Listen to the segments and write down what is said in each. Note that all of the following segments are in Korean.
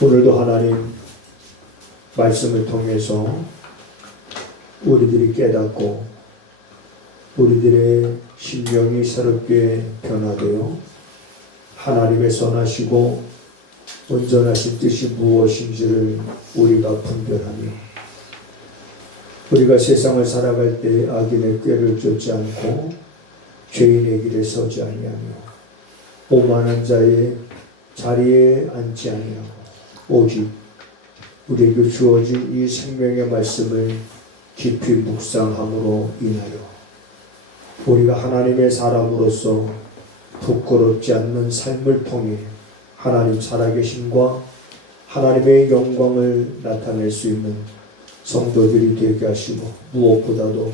오늘도 하나님 말씀을 통해서 우리들이 깨닫고 우리들의 심령이 새롭게 변화되어 하나님의 선하시고 온전하신 뜻이 무엇인지를 우리가 분별하며 우리가 세상을 살아갈 때 악인의 꾀를 쫓지 않고 죄인의 길에 서지 아니하며 오만한 자의 자리에 앉지 아니하고 오직 우리에게 주어진 이 생명의 말씀을 깊이 묵상함으로 인하여 우리가 하나님의 사람으로서 부끄럽지 않는 삶을 통해 하나님 살아계심과 하나님의 영광을 나타낼 수 있는 성도들이 되게 하시고 무엇보다도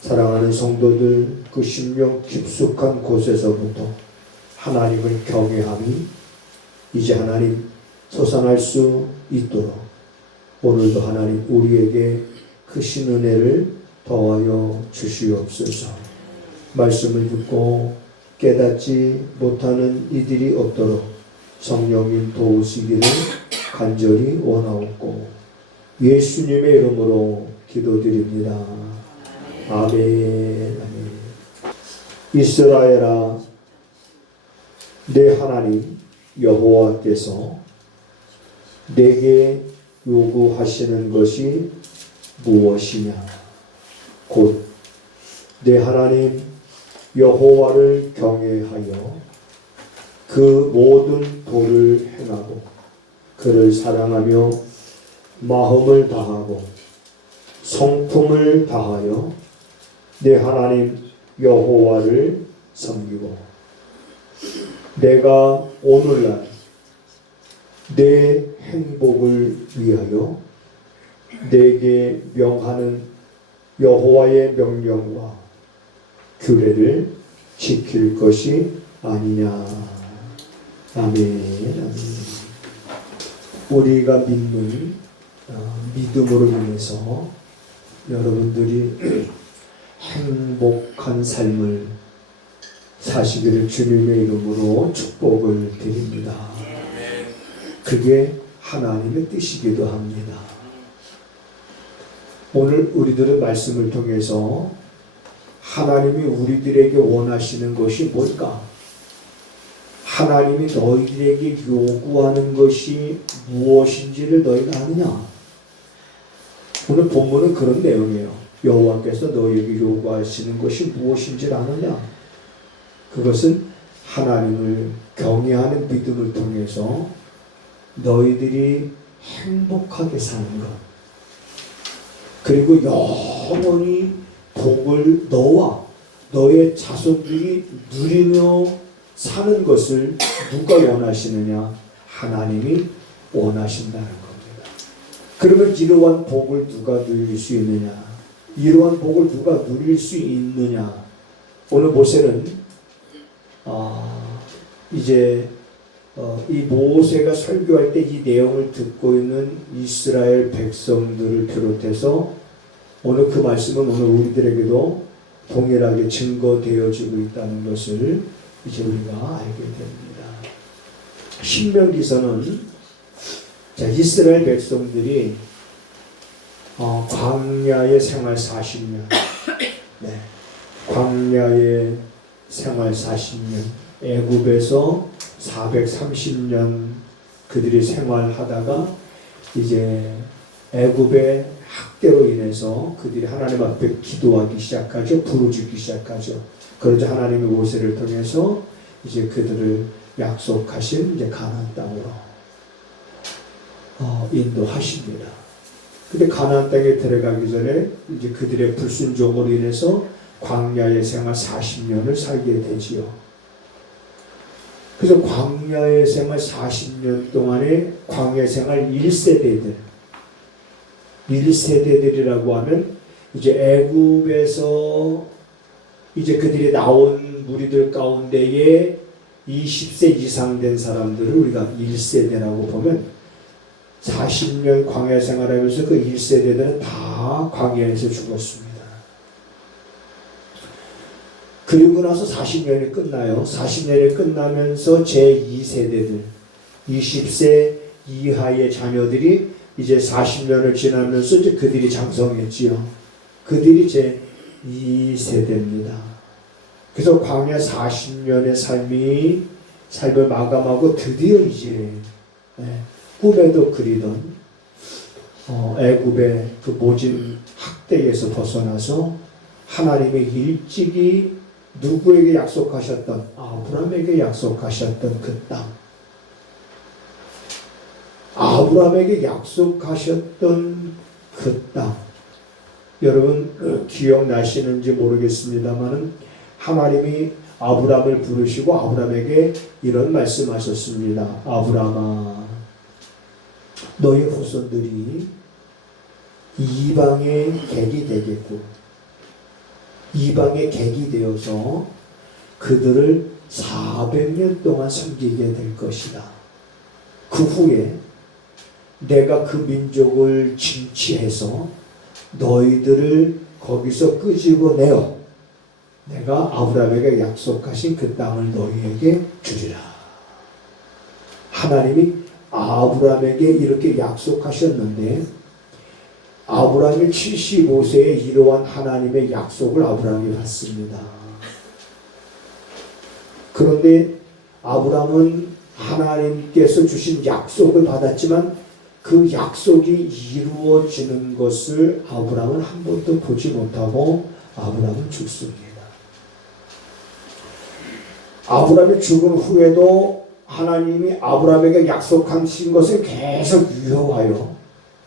사랑하는 성도들 그 심령 깊숙한 곳에서부터 하나님을 경외함이 이제 하나님 솟아날 수 있도록 오늘도 하나님 우리에게 크신 은혜를 더하여 주시옵소서. 말씀을 듣고 깨닫지 못하는 이들이 없도록 성령님 도우시기를 간절히 원하옵고 예수님의 이름으로 기도드립니다. 아멘. 아멘. 이스라엘아, 내 하나님 여호와께서 내게 요구하시는 것이 무엇이냐? 곧 내 하나님 여호와를 경외하여 그 모든 도를 행하고 그를 사랑하며 마음을 다하고 성품을 다하여 내 하나님 여호와를 섬기고 내가 오늘날 내 행복을 위하여 내게 명하는 여호와의 명령과 규례를 지킬 것이 아니냐. 아멘. 우리가 믿는 믿음으로 인해서 여러분들이 행복한 삶을 사시기를 주님의 이름으로 축복을 드립니다. 그게 하나님의 뜻이기도 합니다. 오늘 우리들의 말씀을 통해서 하나님이 우리들에게 원하시는 것이 뭘까? 하나님이 너희들에게 요구하는 것이 무엇인지를 너희가 아느냐? 오늘 본문은 그런 내용이에요. 여호와께서 너희에게 요구하시는 것이 무엇인지를 아느냐? 그것은 하나님을 경외하는 믿음을 통해서 너희들이 행복하게 사는 것, 그리고 영원히 복을 너와 너의 자손들이 누리며 사는 것을 누가 원하시느냐? 하나님이 원하신다는 겁니다. 그러면 이러한 복을 누가 누릴 수 있느냐? 이러한 복을 누가 누릴 수 있느냐? 오늘 모세는 이제 이 모세가 설교할 때 이 내용을 듣고 있는 이스라엘 백성들을 비롯해서 오늘 그 말씀은 오늘 우리들에게도 동일하게 증거되어지고 있다는 것을 이제 우리가 알게 됩니다. 신명기서는 이스라엘 백성들이 광야의 생활 40년, 광야의 생활 40년, 애굽에서 430년 그들이 생활하다가 이제 애굽의 학대로 인해서 그들이 하나님 앞에 기도하기 시작하죠. 부르짖기 시작하죠. 그러자 하나님의 모세를 통해서 이제 그들을 약속하신 이제 가나안 땅으로 인도하십니다. 근데 가나안 땅에 들어가기 전에 이제 그들의 불순종으로 인해서 광야의 생활 40년을 살게 되지요. 그래서 광야의 생활 40년 동안에 광야 생활 1세대들이라고 하면 이제 애굽에서 이제 그들이 나온 무리들 가운데에 20세 이상 된 사람들을 우리가 1세대라고 보면 40년 광야 생활하면서 그 1세대들은 다 광야에서 죽었습니다. 그리고 나서 40년이 끝나요. 40년이 끝나면서 제2세대들 20세 이하의 자녀들이 이제 40년을 지나면서 이제 그들이 장성했지요. 그들이 제 2세대입니다. 그래서 광야 40년의 삶을 마감하고 드디어 이제 꿈에도 그리던 애굽의 그 모진 학대에서 벗어나서 하나님의 일찍이 누구에게 약속하셨던, 아브라함에게 약속하셨던 그 땅, 아브라함에게 약속하셨던 그 땅, 여러분 기억나시는지 모르겠습니다만 하나님이 아브라함을 부르시고 아브라함에게 이런 말씀하셨습니다. 아브라함아, 너의 후손들이 이방의 객이 되겠고 이방의 객이 되어서 그들을 400년 동안 섬기게 될 것이다. 그 후에 내가 그 민족을 진치해서 너희들을 거기서 끄집어내어 내가 아브라함에게 약속하신 그 땅을 너희에게 주리라. 하나님이 아브라함에게 이렇게 약속하셨는데 아브라함이 75세에 이러한 하나님의 약속을 아브라함이 받습니다. 그런데 아브라함은 하나님께서 주신 약속을 받았지만 그 약속이 이루어지는 것을 아브라함은 한 번도 보지 못하고 아브라함은 죽습니다. 아브라함이 죽은 후에도 하나님이 아브라함에게 약속하신 것을 계속 유효하여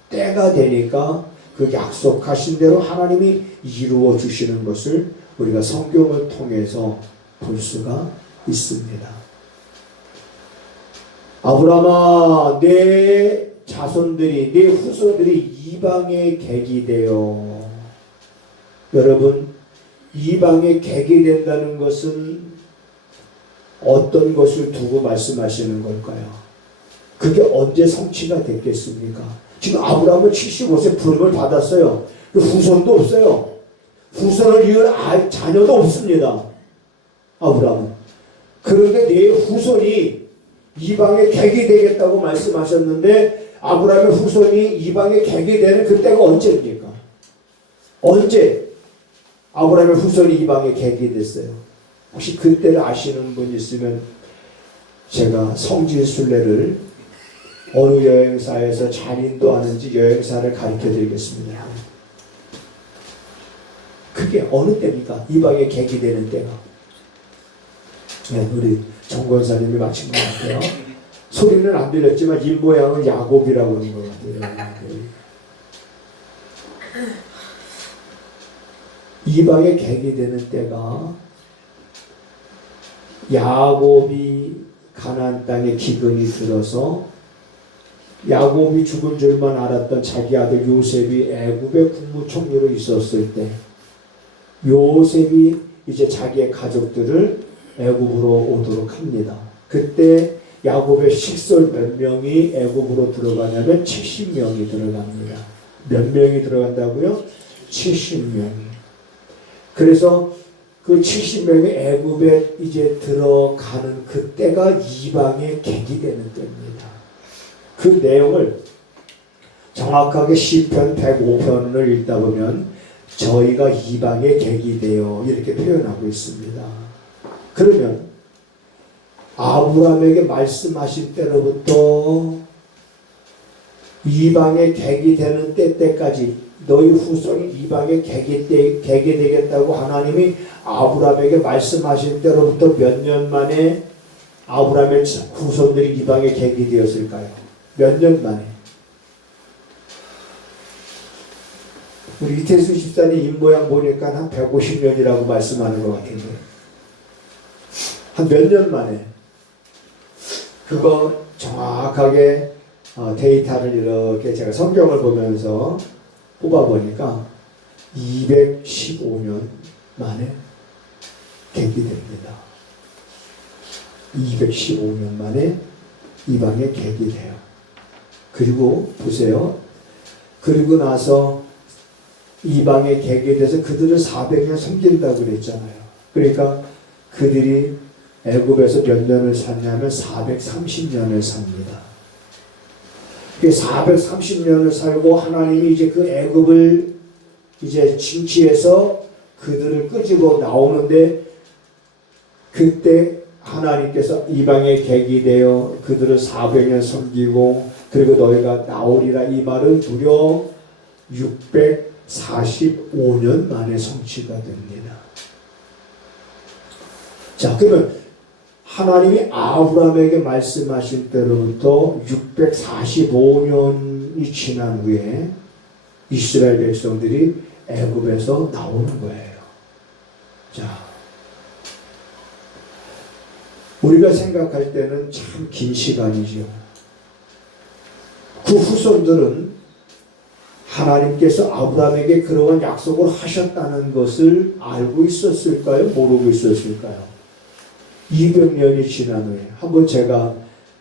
때가 되니까 그 약속하신 대로 하나님이 이루어 주시는 것을 우리가 성경을 통해서 볼 수가 있습니다. 아브라함아, 내 자손들이, 내 후손들이 이방의 객이 되어, 여러분, 이방의 객이 된다는 것은 어떤 것을 두고 말씀하시는 걸까요? 그게 언제 성취가 됐겠습니까? 지금 아브라함은 75세 부름을 받았어요. 후손도 없어요. 후손을 이을 자녀도 없습니다. 아브라함은. 그런데 내 후손이 이방의 객이 되겠다고 말씀하셨는데 아브라함의 후손이 이방의 객이 되는 그때가 언제입니까? 언제 아브라함의 후손이 이방의 객이 됐어요? 혹시 그때를 아시는 분 있으면 제가 성지순례를 어느 여행사에서 잘 인도하는지 여행사를 가르쳐 드리겠습니다. 그게 어느 때입니까? 이방의 객이 되는 때가. 네, 우리 정권사님이 마친 것 같아요. 소리는 안 들렸지만 입모양은 야곱이라고 하는 것 같아요. 이방의 객이 되는 때가 야곱이 가나안 땅에 기근이 들어서 야곱이 죽은 줄만 알았던 자기 아들 요셉이 애굽의 국무총리로 있었을 때 요셉이 이제 자기의 가족들을 애굽으로 오도록 합니다. 그때 야곱의 식솔 몇 명이 애굽으로 들어가냐면 70명이 들어갑니다. 몇 명이 들어간다고요? 70명이. 그래서 그 70명이 애굽에 이제 들어가는 그때가 이방의 객이 되는 때입니다. 그 내용을 정확하게 시편 105편을 읽다 보면 저희가 이방의 객이 되어 이렇게 표현하고 있습니다. 그러면 아브라함에게 말씀하신 때로부터 이방의 객이 되는 때까지 너희 후손이 이방의 객이 되겠다고 하나님이 아브라함에게 말씀하신 때로부터 몇 년 만에 아브라함의 후손들이 이방의 객이 되었을까요? 몇 년 만에? 우리 이태수 집사님 입모양 보니까 한 150년이라고 말씀하는 것 같은데 한 몇 년 만에? 그거 정확하게 데이터를 이렇게 제가 성경을 보면서 뽑아보니까 215년 만에 객이 됩니다. 215년 만에 이방의 객이 돼요. 그리고 보세요. 그리고 나서 이방의 객이 돼서 그들을 400년 섬긴다고 그랬잖아요. 그러니까 그들이 애굽에서 몇 년을 샀냐면 430년을 삽니다. 430년을 살고 하나님이 이제 그 애굽을 이제 징치해서 그들을 끄집어 나오는데, 그때 하나님께서 이방의 객이 되어 그들을 400년 섬기고 그리고 너희가 나오리라, 이 말은 무려 645년 만에 성취가 됩니다. 자, 그러면 하나님이 아브라함에게 말씀하신 때로부터 645년이 지난 후에 이스라엘 백성들이 애굽에서 나오는 거예요. 자, 우리가 생각할 때는 참 긴 시간이죠. 그 후손들은 하나님께서 아브라함에게 그러한 약속을 하셨다는 것을 알고 있었을까요? 모르고 있었을까요? 200년이 지난 후에 한번 제가,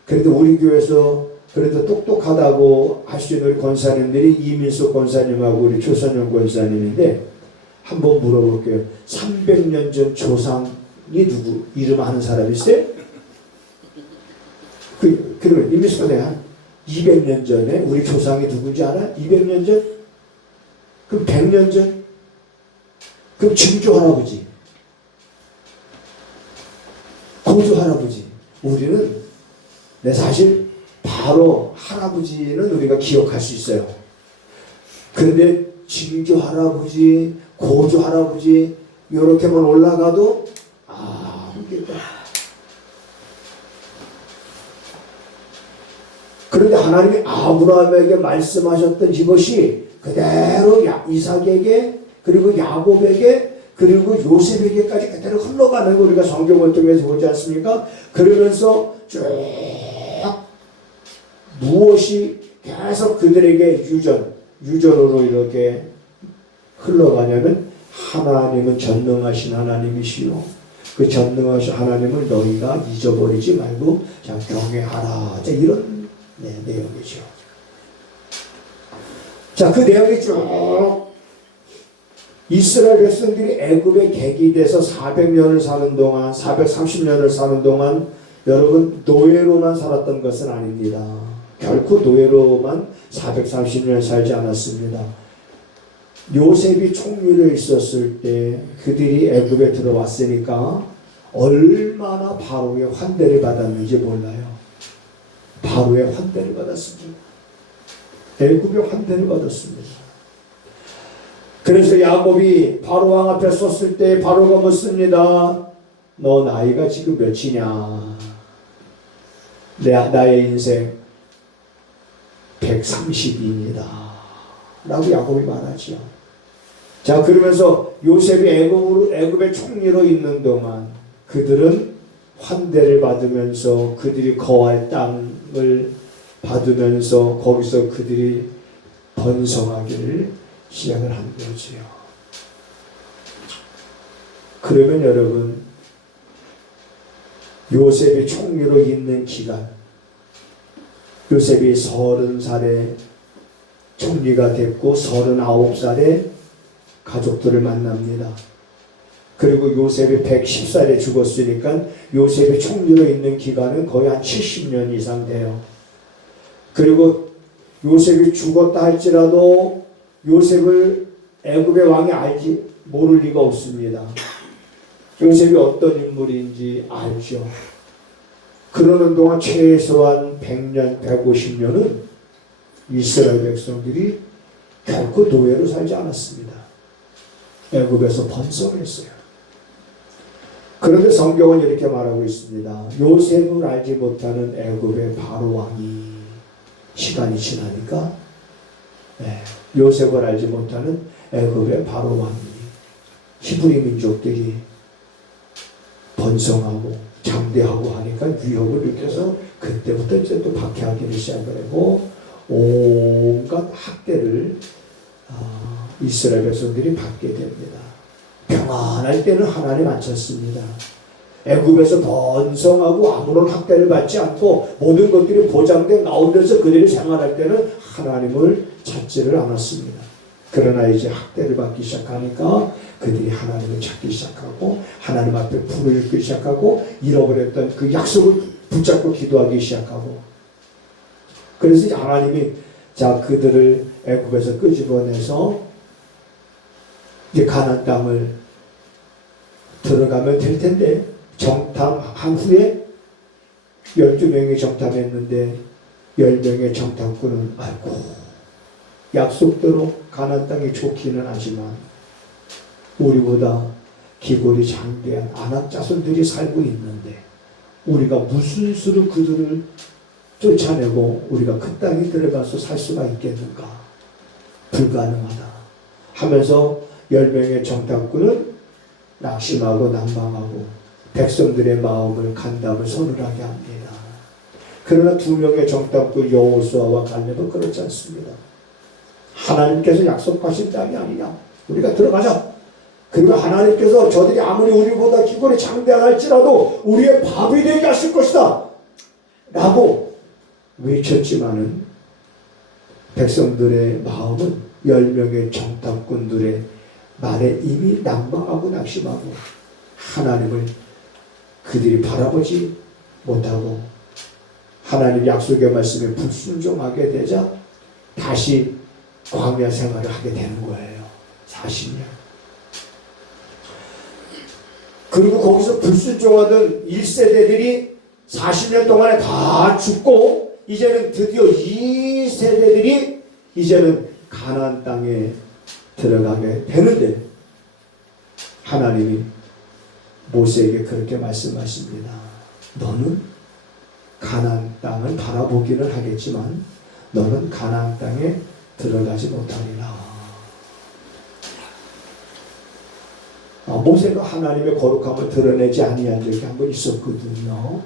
그래도 우리 교회에서 그래도 똑똑하다고 하시는 우리 권사님들이 이민석 권사님하고 우리 조선영 권사님인데, 한번 물어볼게요. 300년 전 조상이 누구? 이름 아는 사람 있어요? 그러면 이민석 권사님 한 200년 전에 우리 조상이 누군지 알아? 200년 전? 그럼 100년 전? 그럼 증조 할아버지, 고조 할아버지. 우리는 사실 바로 할아버지는 우리가 기억할 수 있어요. 그런데 증조 할아버지, 고조 할아버지 이렇게만 올라가도 모르겠다. 그런데 하나님이 아브라함에게 말씀하셨던 이것이 그대로 이삭에게, 그리고 야곱에게, 그리고 요셉에게까지 그대로 흘러가는 거 우리가 성경을 통해서 보지 않습니까? 그러면서 쭉 무엇이 계속 그들에게 유전으로 이렇게 흘러가냐면, 하나님은 전능하신 하나님이시요, 그 전능하신 하나님을 너희가 잊어버리지 말고 경외하라. 자, 이런 내용이죠. 자, 그 내용이 쭉 이스라엘 백성들이 애굽에 객이 돼서 400년을 사는 동안, 430년을 사는 동안 여러분 노예로만 살았던 것은 아닙니다. 결코 노예로만 430년 살지 않았습니다. 요셉이 총리로 있었을 때 그들이 애굽에 들어왔으니까 얼마나 바로의 환대를 받았는지 몰라요. 바로의 환대를 받았습니다. 애굽의 환대를 받았습니다. 그래서 야곱이 바로 왕 앞에 섰을 때 바로가 묻습니다. 너 나이가 지금 몇이냐? 나의 인생 130입니다. 라고 야곱이 말하죠. 자, 그러면서 요셉이 애굽의 총리로 있는 동안 그들은 환대를 받으면서 그들이 거할 땅을 받으면서 거기서 그들이 번성하기를 시작을 한 거지요. 그러면 여러분, 요셉이 총리로 있는 기간, 요셉이 30살에 총리가 됐고 39살에 가족들을 만납니다. 그리고 요셉이 110살에 죽었으니까 요셉이 총리로 있는 기간은 거의 한 70년 이상 돼요. 그리고 요셉이 죽었다 할지라도 요셉을 애굽의 왕이 모를 리가 없습니다. 요셉이 어떤 인물인지 알죠. 그러는 동안 최소한 100년, 150년은 이스라엘 백성들이 결코 노예로 살지 않았습니다. 애굽에서 번성했어요. 그런데 성경은 이렇게 말하고 있습니다. 요셉을 알지 못하는 애굽의 바로 왕이, 시간이 지나니까 요셉을 알지 못하는 애굽의 바로 왕이, 히브리 민족들이 번성하고 장대하고 하니까 위협을 느껴서 그때부터 이제 또 박해하기를 시작을 하고 온갖 학대를 이스라엘 백성들이 받게 됩니다. 평안할 때는 하나님 안 찾습니다. 애굽에서 번성하고 아무런 학대를 받지 않고 모든 것들이 보장된 가운데서 그들이 생활할 때는 하나님을 찾지를 않았습니다. 그러나 이제 학대를 받기 시작하니까 그들이 하나님을 찾기 시작하고 하나님 앞에 불을 읽기 시작하고 잃어버렸던 그 약속을 붙잡고 기도하기 시작하고, 그래서 이제 하나님이 자 그들을 애굽에서 끄집어내서 이제 가나안 땅을 들어가면 될 텐데 정탐한 후에 12명이 정탐했는데 10명의 정탐꾼은 아이고 약속대로 가나안 땅이 좋기는 하지만 우리보다 기골이 장대한 아낙 자손들이 살고 있는데 우리가 무슨 수로 그들을 쫓아내고 우리가 그 땅에 들어가서 살 수가 있겠는가? 불가능하다 하면서 10명의 정탐꾼은 낙심하고 난망하고 백성들의 마음을 간담을 서늘하게 합니다. 그러나 2명의 정탐꾼 여호수아와 갈렙은 그렇지 않습니다. 하나님께서 약속하신 땅이 아니냐? 우리가 들어가자. 그리고 하나님께서 저들이 아무리 우리보다 기골이 장대할지라도 우리의 밥이 되게 하실 것이다 라고 외쳤지만은 백성들의 마음은 10명의 정탐꾼들의 말에 이미 난망하고 낙심하고 하나님을 그들이 바라보지 못하고 하나님 약속의 말씀에 불순종하게 되자 다시 광야 생활을 하게 되는 거예요. 40년. 그리고 거기서 불순종하던 1세대들이 40년 동안에 다 죽고 이제는 드디어 2세대들이 이제는 가나안 땅에 들어가게 되는데 하나님이 모세에게 그렇게 말씀하십니다. 너는 가나안 땅을 바라보기는 하겠지만 너는 가나안 땅에 들어가지 못하리라. 모세가 하나님의 거룩함을 드러내지 아니한 적이 한 번 있었거든요.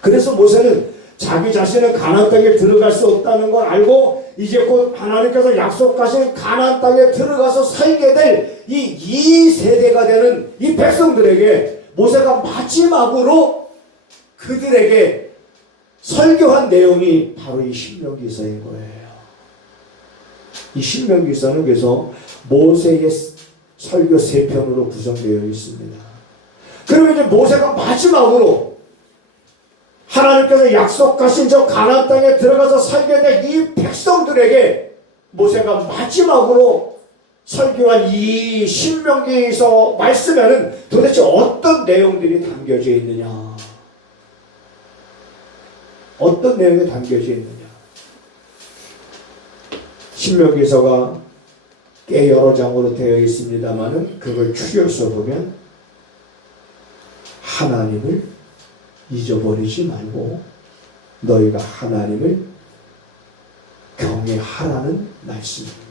그래서 모세는 자기 자신은 가나안 땅에 들어갈 수 없다는 걸 알고 이제 곧 하나님께서 약속하신 가나안 땅에 들어가서 살게 될 이 세대가 되는 이 백성들에게 모세가 마지막으로 그들에게 설교한 내용이 바로 이 신명기서인 거예요. 이 신명기서는 그래서 모세의 설교 3편으로 구성되어 있습니다. 그러면 이제 모세가 마지막으로 하나님께서 약속하신 저 가나안 땅에 들어가서 살게 될 이 백성들에게 모세가 마지막으로 설교한 이 신명기서 말씀에는 도대체 어떤 내용들이 담겨져 있느냐? 어떤 내용이 담겨져 있느냐? 신명기서가 꽤 여러 장으로 되어 있습니다만은 그걸 추려서 보면 하나님을 잊어버리지 말고 너희가 하나님을 경외하라는 말씀입니다.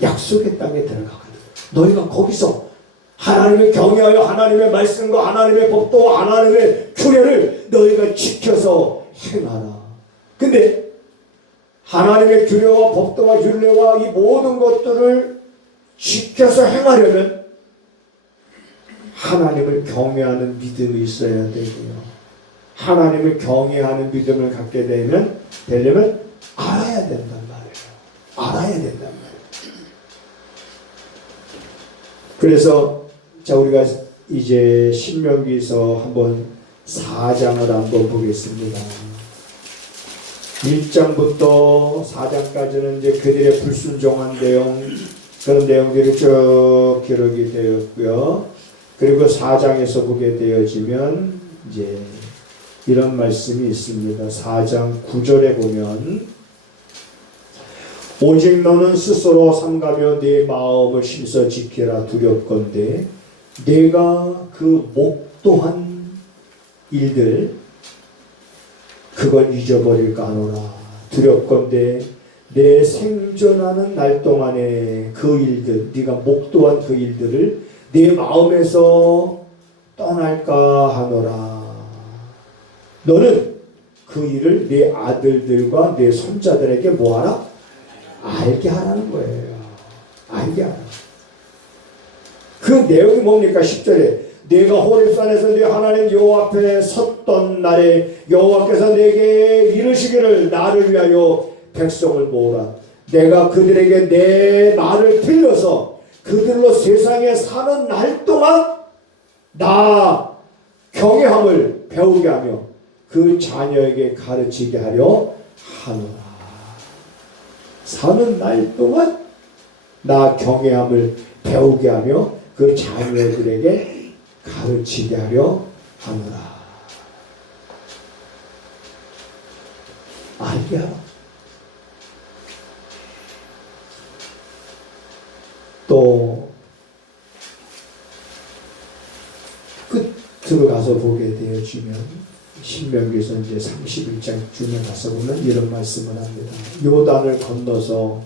약속의 땅에 들어가거든. 너희가 거기서 하나님을 경외하여 하나님의 말씀과 하나님의 법도와 하나님의 규례를 너희가 지켜서 행하라. 근데 하나님의 규례와 법도와 율례와 이 모든 것들을 지켜서 행하려면 하나님을 경외하는 믿음이 있어야 되고요. 하나님을 경외하는 믿음을 갖게 되려면 알아야 된단 말이에요. 알아야 된단 말이에요. 그래서 자 우리가 이제 신명기서 한번 4장을 한번 보겠습니다. 1장부터 4장까지는 이제 그들의 불순종한 내용, 그런 내용들이 쭉 기록이 되었고요. 그리고 4장에서 보게 되어지면 이제 이런 말씀이 있습니다. 4장 9절에 보면 오직 너는 스스로 삼가며 네 마음을 힘써 지키라. 두렵건대 내가 그 목도한 일들 그걸 잊어버릴까 하노라. 두렵건대 내 생존하는 날 동안에 그 일들, 네가 목도한 그 일들을 네 마음에서 떠날까 하노라. 너는 그 일을 네 아들들과 네 손자들에게 뭐하라? 알게 하라는 거예요. 알게 하라. 그 내용이 뭡니까? 10절에 내가 호렙산에서 네 하나님 여호와 앞에 섰던 날에 여호와께서 내게 이르시기를 나를 위하여 백성을 모으라. 내가 그들에게 내 말을 들려서 그들로 세상에 사는 날 동안 나 경외함을 배우게 하며 그 자녀에게 가르치게 하려 하노라. 사는 날 동안 나 경외함을 배우게 하며 그 자녀들에게 가르치게 하려 하노라. 알게 하라. 또 끝으로 가서 보게 되어지면 신명기에서 이제 31장쯤에 가서 보면 이런 말씀을 합니다. 요단을 건너서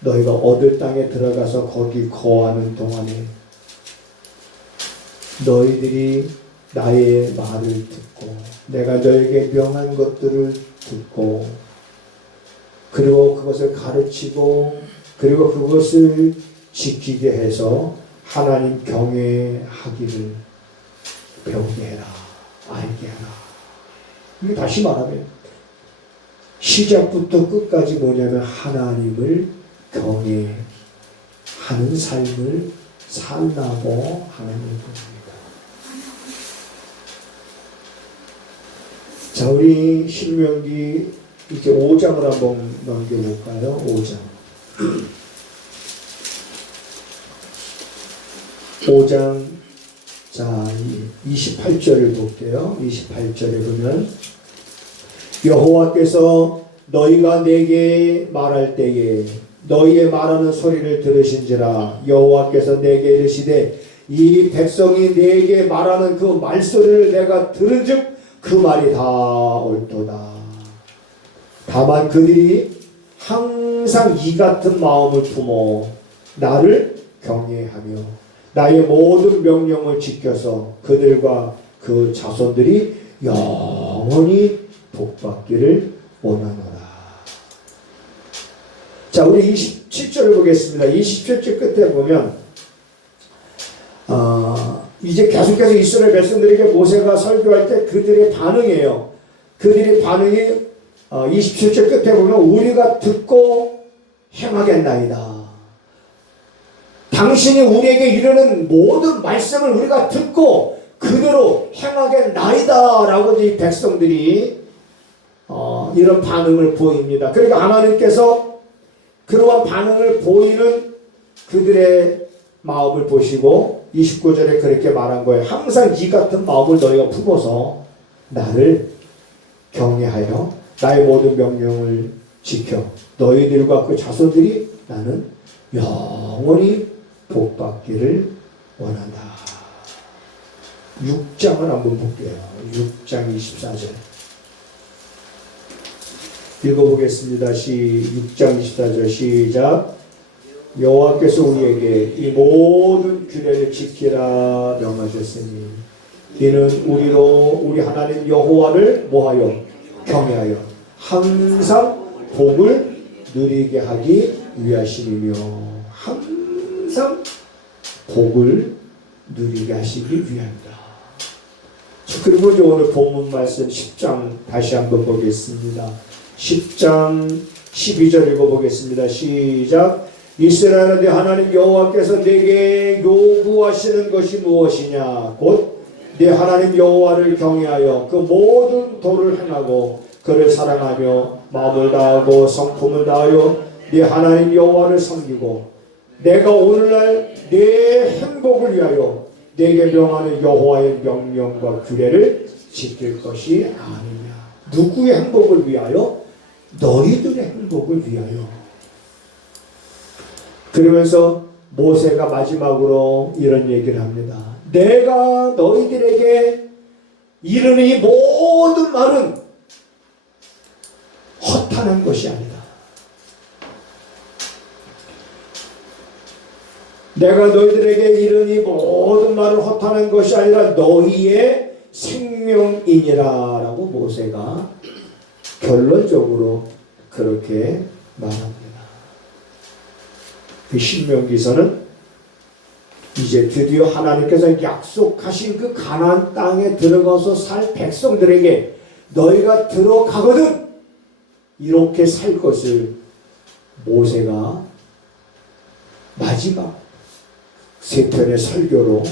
너희가 얻을 땅에 들어가서 거기 거하는 동안에 너희들이 나의 말을 듣고 내가 너에게 명한 것들을 듣고 그리고 그것을 가르치고 그리고 그것을 지키게 해서 하나님 경외하기를 배우게 해라. 알게 하라. 이게 다시 말하면 시작부터 끝까지 뭐냐면 하나님을 경외하는 삶을 살라고 하나님을 부릅니다. 자, 우리 신명기 이제 5장을 한번 넘겨볼까요? 5장. 5장, 자, 28절을 볼게요. 28절에 보면 여호와께서 너희가 내게 말할 때에 너희의 말하는 소리를 들으신지라 여호와께서 내게 이르시되 이 백성이 내게 말하는 그 말소리를 내가 들은즉 그 말이 다 옳도다. 다만 그들이 항상 이 같은 마음을 품어 나를 경외하며 나의 모든 명령을 지켜서 그들과 그 자손들이 영원히 복받기를 원하노라. 자, 우리 27절을 보겠습니다. 27절 끝에 보면 이제 계속해서 이스라엘 백성들에게 모세가 설교할 때 그들의 반응이에요. 그들의 반응이 27절 끝에 보면 우리가 듣고 행하겠나이다. 당신이 우리에게 이르는 모든 말씀을 우리가 듣고 그대로 행하겠나이다 라고 이 백성들이 이런 반응을 보입니다. 그러니까 하나님께서 그러한 반응을 보이는 그들의 마음을 보시고 29절에 그렇게 말한 거예요. 항상 이 같은 마음을 너희가 품어서 나를 경외하여 나의 모든 명령을 지켜 너희들과 그 자손들이 나는 영원히 복받기를 원한다. 6장을 한번 볼게요. 6장 24절 읽어보겠습니다. 6장 24절 시작. 여호와께서 우리에게 이 모든 규례를 지키라 명하셨으니 이는 우리로 우리 하나님 여호와를 뭐하여 경외하여 항상 복을 누리게 하기 위하심이며 항상 복을 누리게 하시기 위함이다. 그리고 이제 오늘 본문 말씀 10장 다시 한번 보겠습니다. 10장 12절 읽어보겠습니다. 시작. 이스라엘아 내 하나님 여호와께서 내게 요구하시는 것이 무엇이냐 곧 내 하나님 여호와를 경외하여 그 모든 도를 행하고 그를 사랑하며 마음을 다하고 성품을 다하여 내 하나님 여호와를 섬기고 내가 오늘날 내 행복을 위하여 내게 명하는 여호와의 명령과 규례를 지킬 것이 아니냐. 누구의 행복을 위하여? 너희들의 행복을 위하여. 그러면서 모세가 마지막으로 이런 얘기를 합니다. 내가 너희들에게 이르는 이 모든 말은 허탄한 것이 아니다. 내가 너희들에게 이르는 이 모든 말은 허탄한 것이 아니라 너희의 생명이니라 라고 모세가 결론적으로 그렇게 말합니다. 그 신명기서는 이제 드디어 하나님께서 약속하신 그 가나안 땅에 들어가서 살 백성들에게 너희가 들어가거든 이렇게 살 것을 모세가 마지막 세 편의 설교로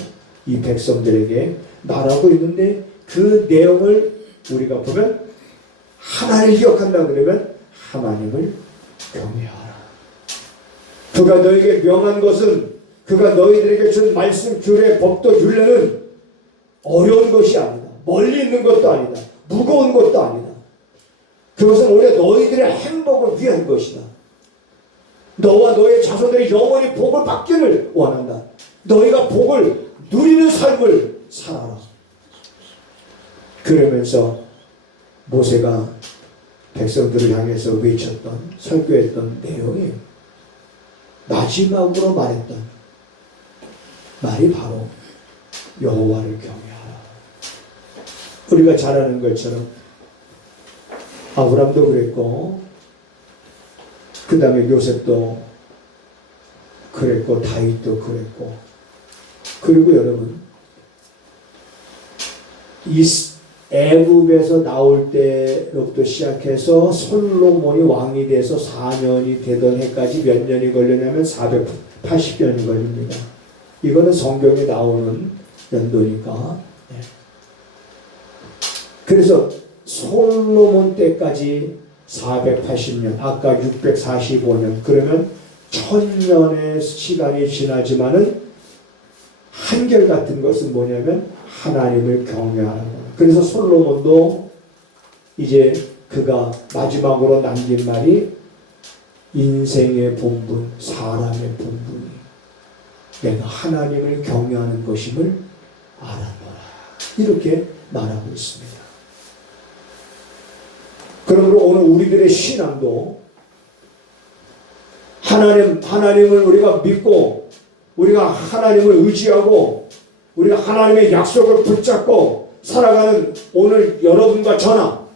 이 백성들에게 말하고 있는데 그 내용을 우리가 보면 하나님을 기억한다 그러면 하나님을 경외하라. 그가 너에게 명한 것은, 그가 너희들에게 준 말씀, 규례, 법도, 율례는 어려운 것이 아니다. 멀리 있는 것도 아니다. 무거운 것도 아니다. 그것은 오히려 너희들의 행복을 위한 것이다. 너와 너의 자손들이 영원히 복을 받기를 원한다. 너희가 복을 누리는 삶을 살아라. 그러면서 모세가 백성들을 향해서 외쳤던, 설교했던 내용이 마지막으로 말했던 말이 바로 여호와를 경외하라. 우리가 잘 아는 것처럼 아브람도 그랬고, 그 다음에 요셉도 그랬고, 다윗도 그랬고, 그리고 여러분, 애굽에서 나올 때로부터 시작해서 솔로몬이 왕이 돼서 4년이 되던 해까지 몇 년이 걸렸냐면 480년이 걸립니다. 이거는 성경에 나오는 연도니까. 그래서 솔로몬 때까지 480년, 아까 645년, 그러면 1000년의 시간이 지나지만은 한결같은 것은 뭐냐면 하나님을 경외하라고. 그래서 솔로몬도 이제 그가 마지막으로 남긴 말이 인생의 본분, 사람의 본분이 내가 하나님을 경외하는 것임을 알아보라. 이렇게 말하고 있습니다. 그러므로 오늘 우리들의 신앙도 하나님을 우리가 믿고, 우리가 하나님을 의지하고, 우리가 하나님의 약속을 붙잡고 살아가는 오늘 여러분과 저나,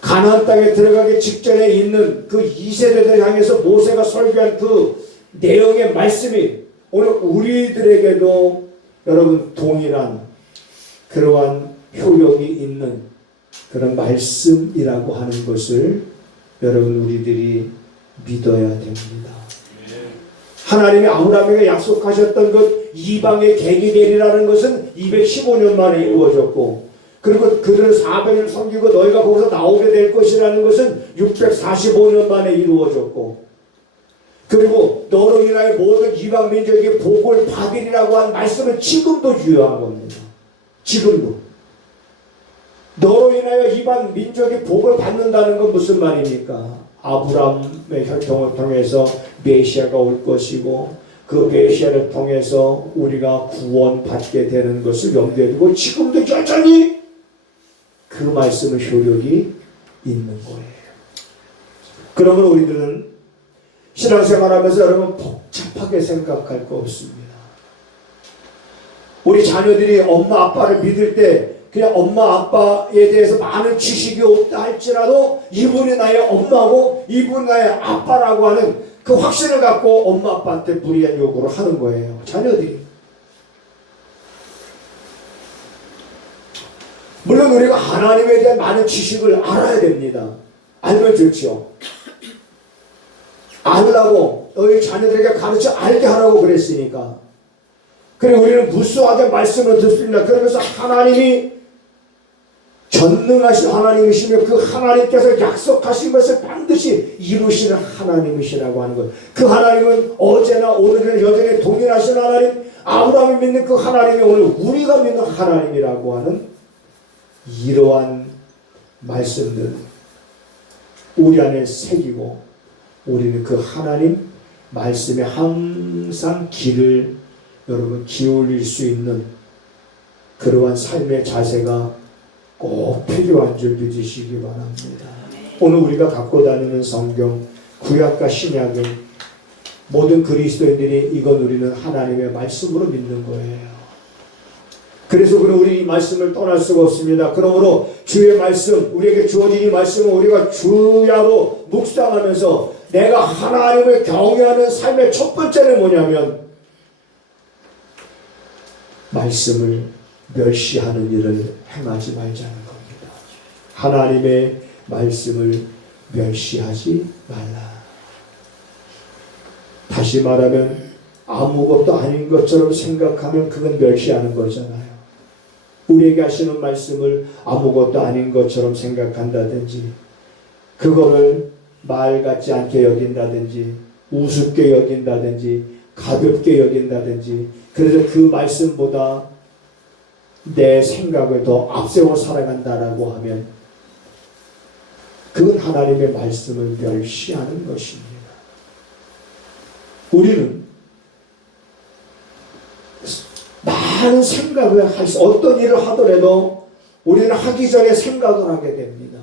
가나안 땅에 들어가기 직전에 있는 그 2세대들 향해서 모세가 설교한 그 내용의 말씀이 오늘 우리들에게도 여러분 동일한 그러한 효력이 있는 그런 말씀이라고 하는 것을 여러분 우리들이 믿어야 됩니다. 하나님이 아브라함에게 약속하셨던 것, 이방의 객이 되리라는 것은 215년 만에 이루어졌고, 그리고 그들은 400년 섬기고 너희가 거기서 나오게 될 것이라는 것은 645년 만에 이루어졌고, 그리고 너로 인하여 모든 이방 민족에게 복을 받으리라고 한 말씀은 지금도 유효한 겁니다. 지금도. 너로 인하여 이방 민족이 복을 받는다는 건 무슨 말입니까? 아브라함의 혈통을 통해서 메시아가 올 것이고, 그 메시아를 통해서 우리가 구원받게 되는 것을 염두에 두고 지금도 여전히 그 말씀의 효력이 있는 거예요. 그러면 우리들은 신앙생활하면서 여러분 복잡하게 생각할 거 없습니다. 우리 자녀들이 엄마 아빠를 믿을 때 그냥 엄마 아빠에 대해서 많은 지식이 없다 할지라도 이분이 나의 엄마고 이분이 나의 아빠라고 하는 그 확신을 갖고 엄마 아빠한테 무리한 요구를 하는 거예요. 자녀들이. 물론 우리가 하나님에 대한 많은 지식을 알아야 됩니다. 알면 좋죠. 알라고 너희 자녀들에게 가르쳐 알게 하라고 그랬으니까. 그리고 우리는 무수하게 말씀을 듣습니다. 그러면서 하나님이 전능하신 하나님이시며 그 하나님께서 약속하신 것을 반드시 이루시는 하나님이시라고 하는 것. 그 하나님은 어제나 오늘은 여전히 동일하신 하나님, 아브라함이 믿는 그 하나님이 오늘 우리가 믿는 하나님이라고 하는 이러한 말씀들 우리 안에 새기고, 우리는 그 하나님 말씀에 항상 길을 여러분 기울일 수 있는 그러한 삶의 자세가 꼭 필요한 줄 믿으시기 바랍니다. 오늘 우리가 갖고 다니는 성경, 구약과 신약은 모든 그리스도인들이 이건 우리는 하나님의 말씀으로 믿는 거예요. 그래서 그럼 우리 이 말씀을 떠날 수가 없습니다. 그러므로 주의 말씀, 우리에게 주어진 이 말씀은 우리가 주야로 묵상하면서 내가 하나님을 경외하는 삶의 첫 번째는 뭐냐면 말씀을 멸시하는 일을 행하지 말자는 겁니다. 하나님의 말씀을 멸시하지 말라. 다시 말하면 아무것도 아닌 것처럼 생각하면 그건 멸시하는 거잖아요. 우리에게 하시는 말씀을 아무것도 아닌 것처럼 생각한다든지, 그거를 말 같지 않게 여긴다든지, 우습게 여긴다든지, 가볍게 여긴다든지, 그래서 그 말씀보다 내 생각을 더 앞세워 살아간다라고 하면 그건 하나님의 말씀을 멸시하는 것입니다. 우리는 많은 생각을 어떤 일을 하더라도 우리는 하기 전에 생각을 하게 됩니다.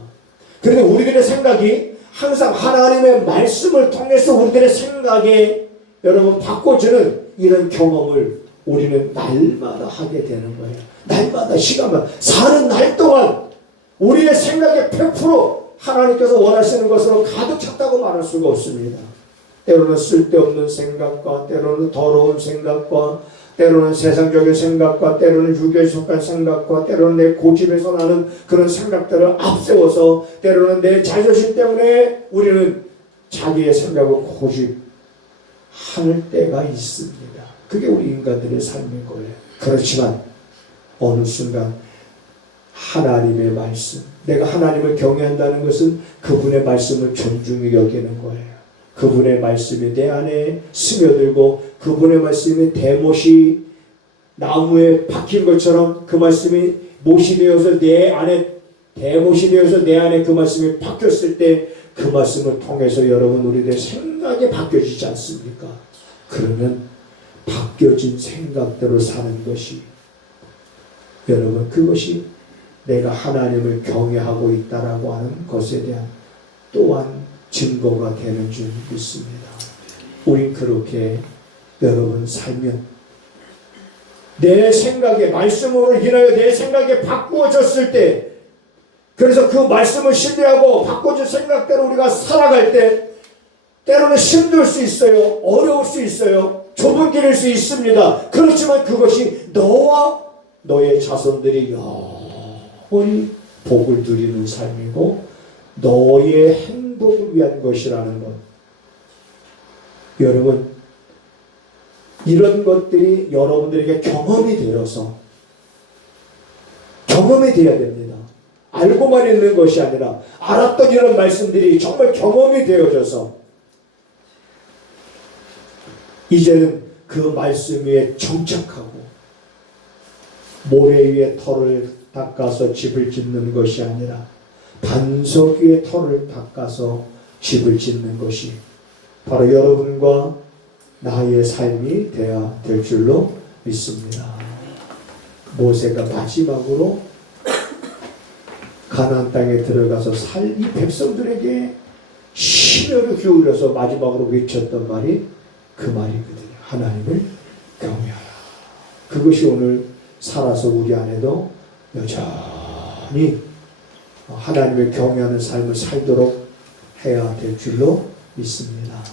그런데 우리들의 생각이 항상 하나님의 말씀을 통해서 우리들의 생각에 여러분 바꿔주는 이런 경험을 우리는 날마다 하게 되는 거예요. 날마다 시간마다 사는 날 동안 우리의 생각의 100% 하나님께서 원하시는 것으로 가득 찼다고 말할 수가 없습니다. 때로는 쓸데없는 생각과, 때로는 더러운 생각과, 때로는 세상적인 생각과, 때로는 육에 속한 생각과, 때로는 내 고집에서 나는 그런 생각들을 앞세워서, 때로는 내 자존심 때문에 우리는 자기의 생각을 고집하는 때가 있습니다. 그게 우리 인간들의 삶인 거예요. 그렇지만 어느 순간 하나님의 말씀, 내가 하나님을 경외한다는 것은 그분의 말씀을 존중히 여기는 거예요. 그분의 말씀이 내 안에 스며들고 그분의 말씀이 대못이 나무에 박힌 것처럼 그 말씀이 못이 되어서 내 안에 대못이 되어서 내 안에 그 말씀이 바뀌었을 때 그 말씀을 통해서 여러분 우리들의 생각이 바뀌어지지 않습니까? 그러면 바뀌어진 생각대로 사는 것이 여러분 그것이 내가 하나님을 경외하고 있다라고 하는 것에 대한 또한 증거가 되는 줄 믿습니다. 우린 그렇게 여러분 살면 내 생각에 말씀으로 인하여 내 생각이 바꾸어졌을 때, 그래서 그 말씀을 신뢰하고 바꿔준 생각대로 우리가 살아갈 때 때로는 힘들 수 있어요. 어려울 수 있어요. 좁은 길일 수 있습니다. 그렇지만 그것이 너와 너의 자손들이 영원히 복을 누리는 삶이고 너의 행복을 위한 것이라는 것. 여러분 이런 것들이 여러분들에게 경험이 되어서 경험이 되어야 됩니다. 알고만 있는 것이 아니라 알았던 이런 말씀들이 정말 경험이 되어져서 이제는 그 말씀 위에 정착하고 모래 위에 털을 닦아서 집을 짓는 것이 아니라 반석 위에 털을 닦아서 집을 짓는 것이 바로 여러분과 나의 삶이 되어야 될 줄로 믿습니다. 모세가 마지막으로 가나안 땅에 들어가서 살 이 백성들에게 심혈을 기울여서 마지막으로 외쳤던 말이 그 말이거든요. 하나님을 경외하라. 그것이 오늘 살아서 우리 안에도 여전히 하나님을 경외하는 삶을 살도록 해야 될 줄로 믿습니다.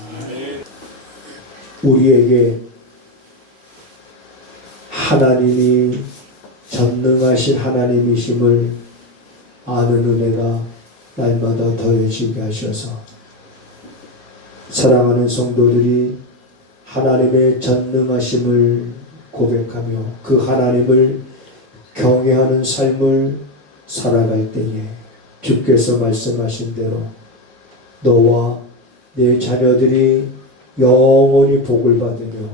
우리에게 하나님이 전능하신 하나님이심을 아는 은혜가 날마다 더해지게 하셔서 사랑하는 성도들이 하나님의 전능하심을 고백하며 그 하나님을 경외하는 삶을 살아갈 때에 주께서 말씀하신 대로 너와 내 자녀들이 영원히 복을 받으며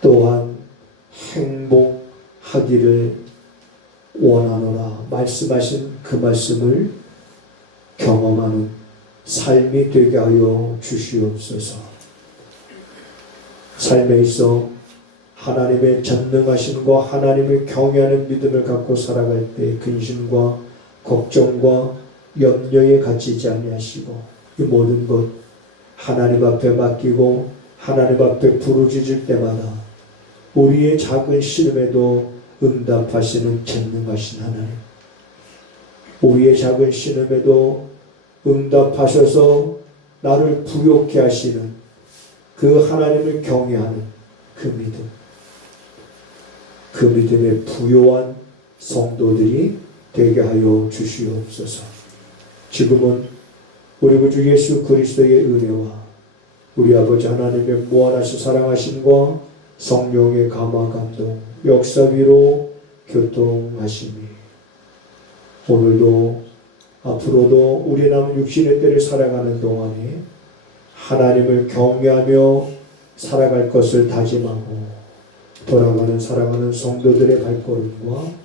또한 행복하기를 원하노라 말씀하신 그 말씀을 경험하는 삶이 되게 하여 주시옵소서. 삶에 있어 하나님의 전능하심과 하나님을 경외하는 믿음을 갖고 살아갈 때 근심과 걱정과 염려에 갇히지 아니하시고 이 모든 것 하나님 앞에 맡기고 하나님 앞에 부르짖을 때마다 우리의 작은 신음에도 응답하시는 전능하신 하나님, 우리의 작은 신음에도 응답하셔서 나를 부욕케 하시는 그 하나님을 경외하는 그 믿음, 그 믿음에 부요한 성도들이 되게 하여 주시옵소서. 지금은 우리 구주 예수 그리스도의 은혜와 우리 아버지 하나님의 무한하신 사랑하심과 성령의 감화 감동 역사위로 교통하심이 오늘도 앞으로도 우리 남은 육신의 때를 살아가는 동안에 하나님을 경외하며 살아갈 것을 다짐하고 돌아가는 살아가는 성도들의 발걸음과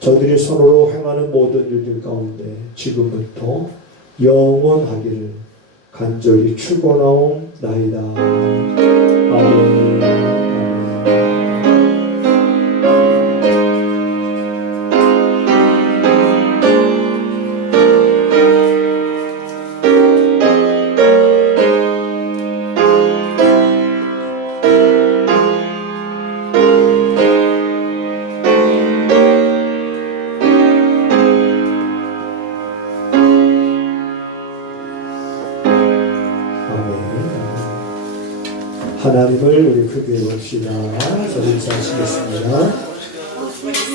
저들이 서로로 행하는 모든 일들 가운데 지금부터 영원하기를 간절히 축원하옵나이다. 아멘. 하나님을 우리 크게 봅시다. 저를 인사하시겠습니다.